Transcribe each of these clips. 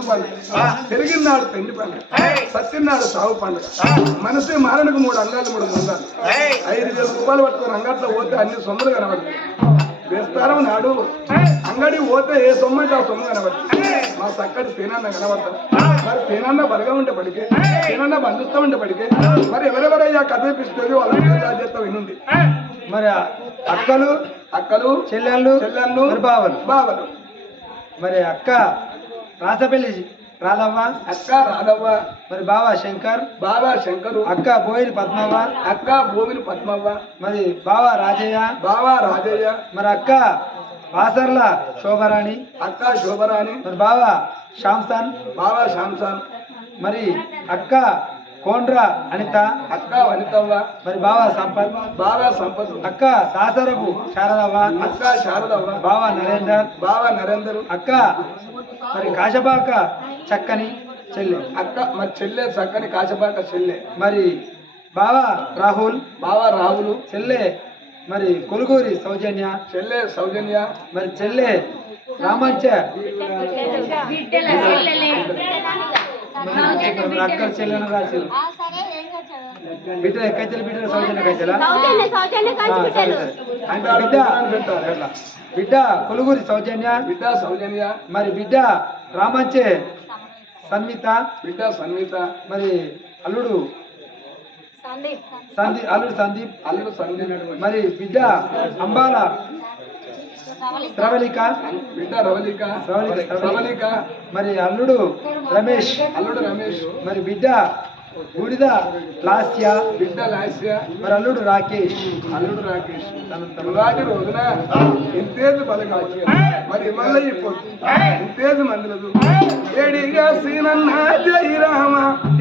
మూడు పండుగ పెరిగినాడు పెళ్ళి పండుగ సత్యనాడు సాగు పండుగ మనసే మారణకు మూడు అంగాలు మూడు మందాలు ఐదు వేల రూపాయలు పట్టుకుని అంగట్లో పోతే అన్ని సొమ్ములు కనబడతాయి. వేస్తారం నాడు అంగడి పోతే ఏ సొమ్ము అంటే ఆ సొమ్ము కనబడుతుంది మా చక్కటి సేనాన్న కనబడతాం మరి సేనాన్న బలగా ఉంటే పడికే సేనాన్న బంధిస్తా ఉంటే పడికే. మరి ఎవరెవరయ్యా కథ పిస్తుంది వాళ్ళ చేత వినుంది. మరి అక్కలు అక్కలు చెల్లెళ్ళు చెల్లెళ్ళు మరి బావలు. బావలు. మరి అక్క రాసపల్లి రాధవ్వ అక్క రాధవ్వ. మరి బావ శంకర్ బాబా శంకరు. అక్క బోయిని పద్మవ్వ అక్క భూమిని పద్మవ్వ. మరి బావ రాజయ్య బావా రాజయ్య. మరి అక్క వాసర్ల శోభరాణి అక్క శోభరాణి. మరి బావ శాంసన్ బావా శాంసాన్ మరి అక్క కోండ్ర అనిత అక్క వనితవ్వ మరి బావ సంపత్ బావా సంపత్ అక్క దాసరపు శారదవ్వ అక్క శారదవ్వ బావ నరేందర్ బావా నరేందరు అక్క మరి కాశబాక చక్కని చెల్లె అక్క మరి చెల్లె చక్కని కాశపాక చెల్లె మరి బావ రాహుల్ బావా రాహులు చెల్లె మరి కొలుగూరి సౌజన్య చెల్లె సౌజన్య మరి చెల్లె రామంచ అక్క చెల్లెని రాసి బిడ్డ ఎక్కచెల్లి బిడ్డ సౌజన్య కైచెలా అంటే బిడ్డ. బిడ్డ కొలుగురి సౌజన్య బిడ్డ సౌజన్య మరి బిడ్డ రామంచే సన్మిత బిడ్డ సన్మిత మరి అల్లుడు సందీప్ సందీప్ అల్లుడు సందీప్ అల్లుడు సంజయ్ మరి బిడ్డ అంబాల శ్రవళిక బిడ్డ రవళిక. రవళిక, రవళిక. మరి అల్లుడు రమేష్. అల్లుడు రమేష్. మరి బిడ్డ బూడిద లాస్య. బిడ్డ లాస్య. మరి అల్లుడు రాకేష్. అల్లుడు రాకేష్. ఇవాటి రోజున ఇంతేజ్ బలగాచి మరి మళ్ళీ ఇప్పుడు ఇంతేజ్ మందులదు. ఏడిగా సీనన్న జై రామ.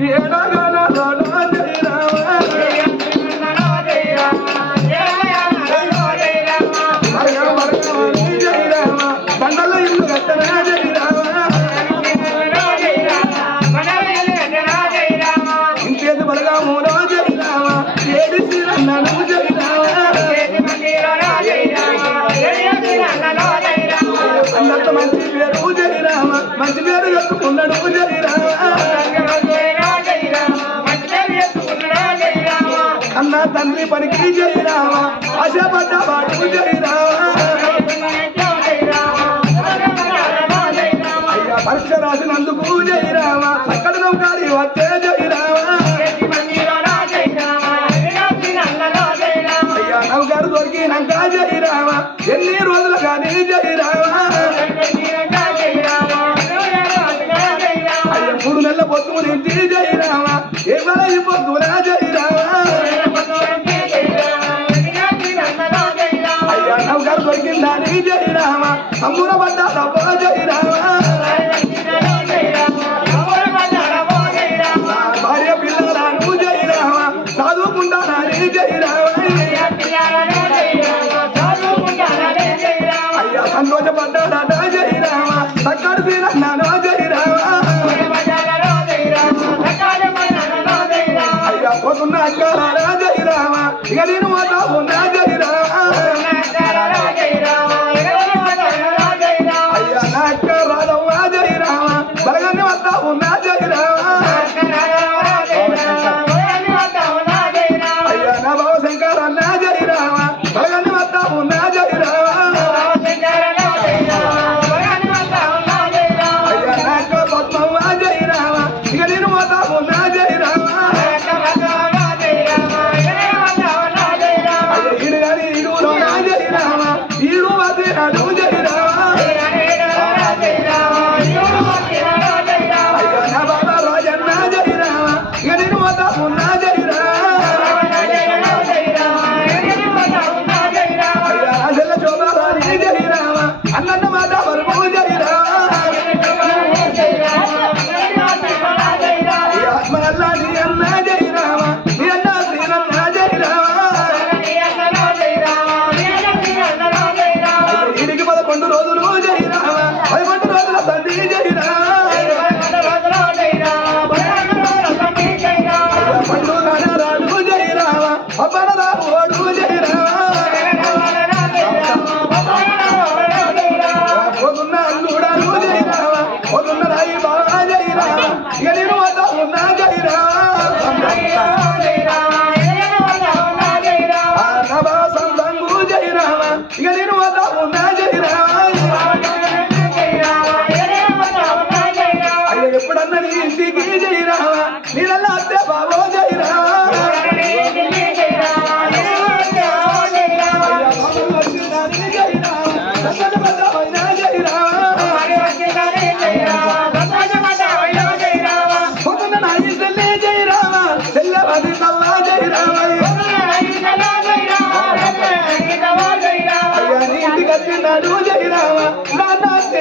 ఏడగా జై రామ. అన్న పనికి జై ఆశపడ్డ వాడు జై అయ్యా పరీక్ష రాసినందుకు జై అక్కడ నౌకారి వచ్చే జైరామా అయ్యా నౌకారు దొరికినాక ఎన్ని రోజులు కానీ జైరామా అయ్యా మూడు నెలల పొద్దు నుంచి జై రామ ఈ జై ఇక నేను పోతా சொன்ன அல்லு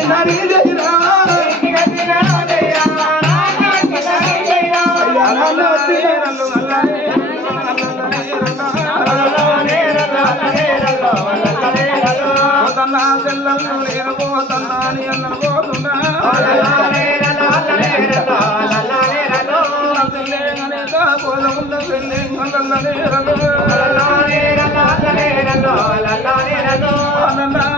la la la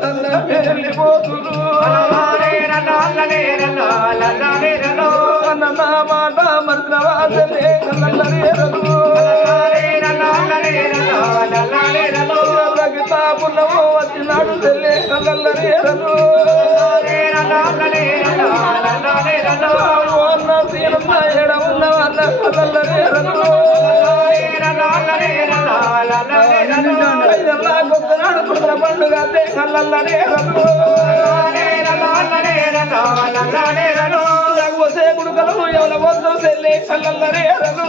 తల్ల వెళ్ళిపోతుడు అన్న నా మాట మర్ద్రవాసలే నల్లరేరలు రగతాపులము వచ్చినాడు తెల్లే నల్లరేరలు పండుగ కల్లల్లనే రమ్ము సేపుడు కలము ఎవల వద్దు సెల్లి కల్లల్లనే రమ్ము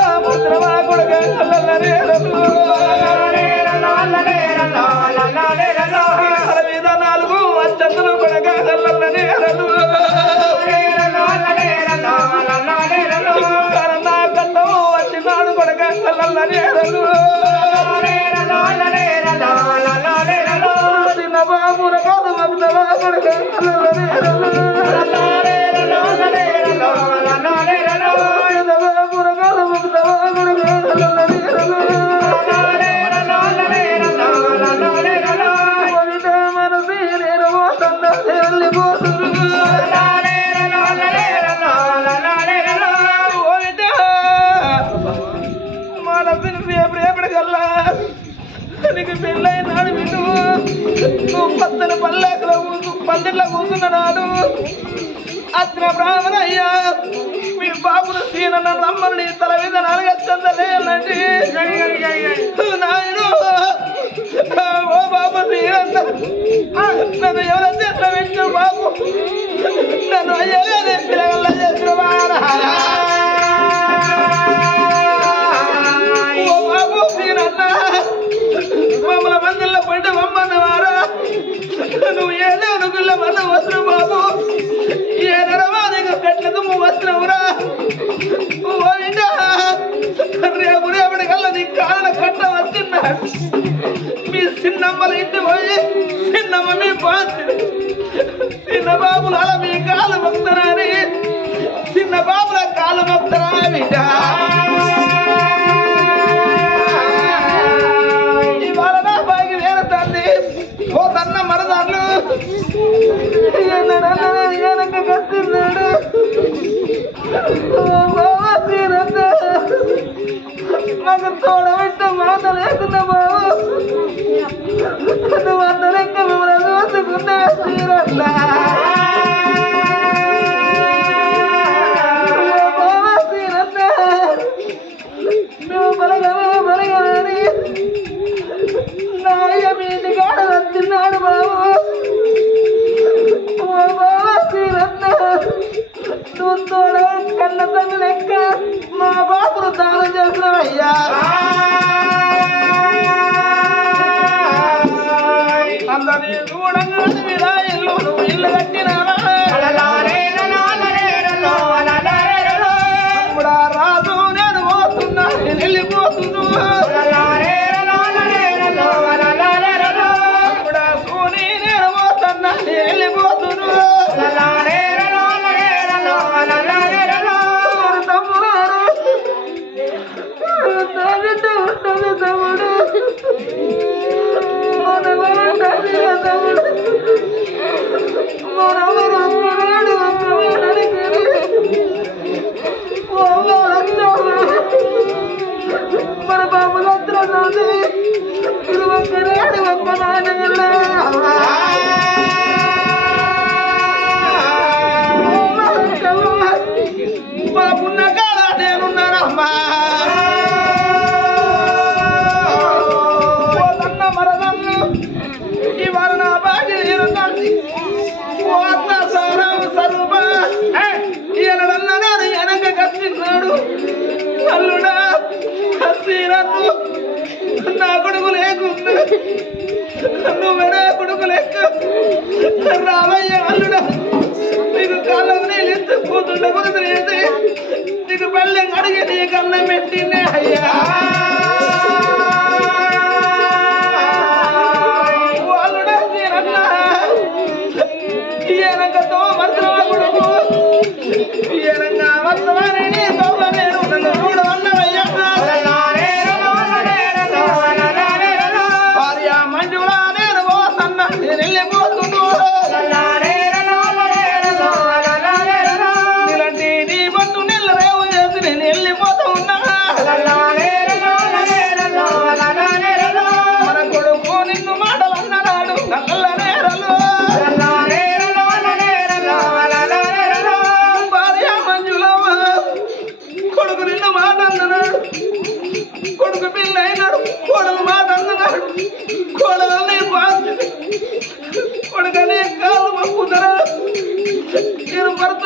బాబు నువ్వు పద్దెల పల్లెకులో కూర్చు పందిట్లో కూర్చున్నాడు అచ్చిన బ్రాహ్మణ అయ్యా మీ బాబును సీన రమ్మను నీ తల మీద నరగచ్చందలేనండి నాయను ఓ బాబు సీనంత నన్ను ఎవరైతే బాబు? నన్ను అయ్యగానే పిల్లగల Navidad. Mother, శ్రీరాము నా కొడుకు లేకుండా నువ్వు వెడా కొడుకు లేక. రామయ్య అల్లుడా నీకు కాలం నీళ్ళెత్తు కూతుళ్ళ కూతురు అయితే నీకు పళ్ళెం కడిగి నీకు అన్నం పెట్టినే అయ్యా కొడుకు ఏనంగా వస్తావా నేను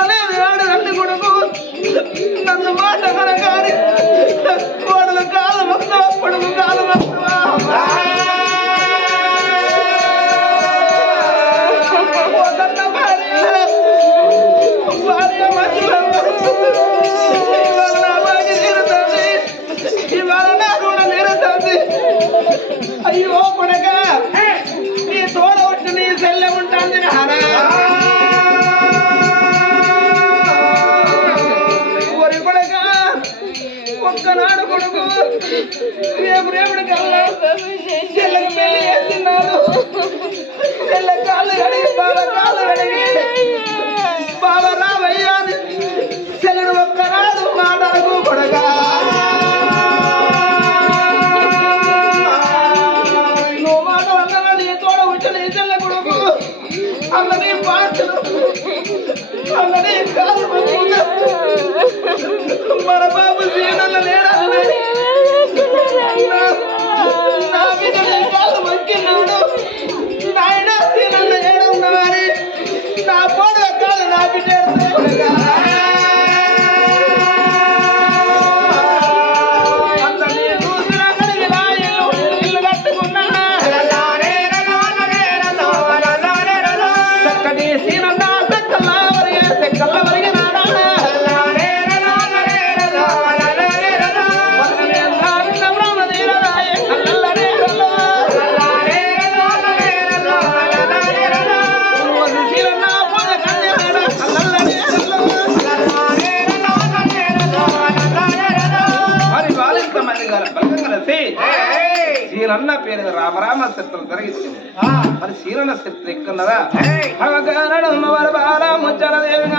தலைவர் రేపు రేపుడు కల్లా చెల్లెకి పెళ్ళి చేస్తున్నాడు చెల్లె కాళ్ళు కడిగి బాగా కాళ్ళు కడిగి. Guilherme! ನನ್ನ ಪೇರಿದ ರಾಮರಾಮ ಸತ್ವ ತೊಲಗಿಸ್ತೀನಿ మరి సీరల శక్తి ఎక్కున్నదా అవగాహన వర బాల ముచ్చర దేవి